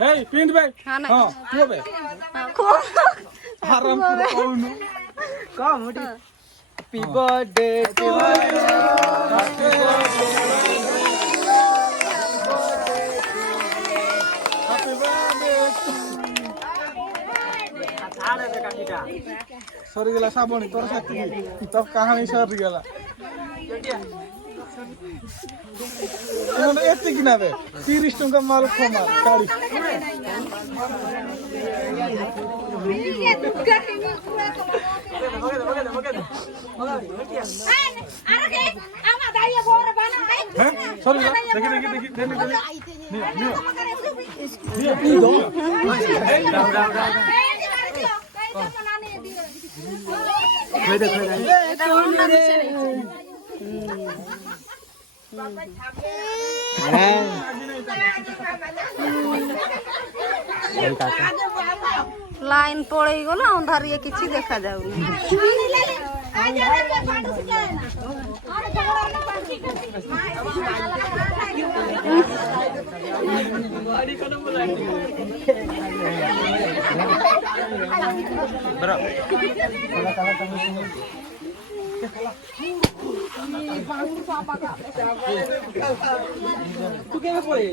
এই পিন্ট ভাই হ্যাঁ না হ্যাঁ কুবে আরাম করে কওনো কম ওটি happy birthday to you happy birthday happy birthday আরে বে কাকিটা সরি গেলা সাবনি তোর সাথে তোর কাহিনী সরি গেলা এতে কিনাবে 30 টাকা মাল কমা গাড়ি হ্যাঁ সরি দেখি দেখি দেখি দেখি লাইন পড়ে গেল অন্ধারিয়ে কিছু দেখা যায়নি তুই কেমন পড়ে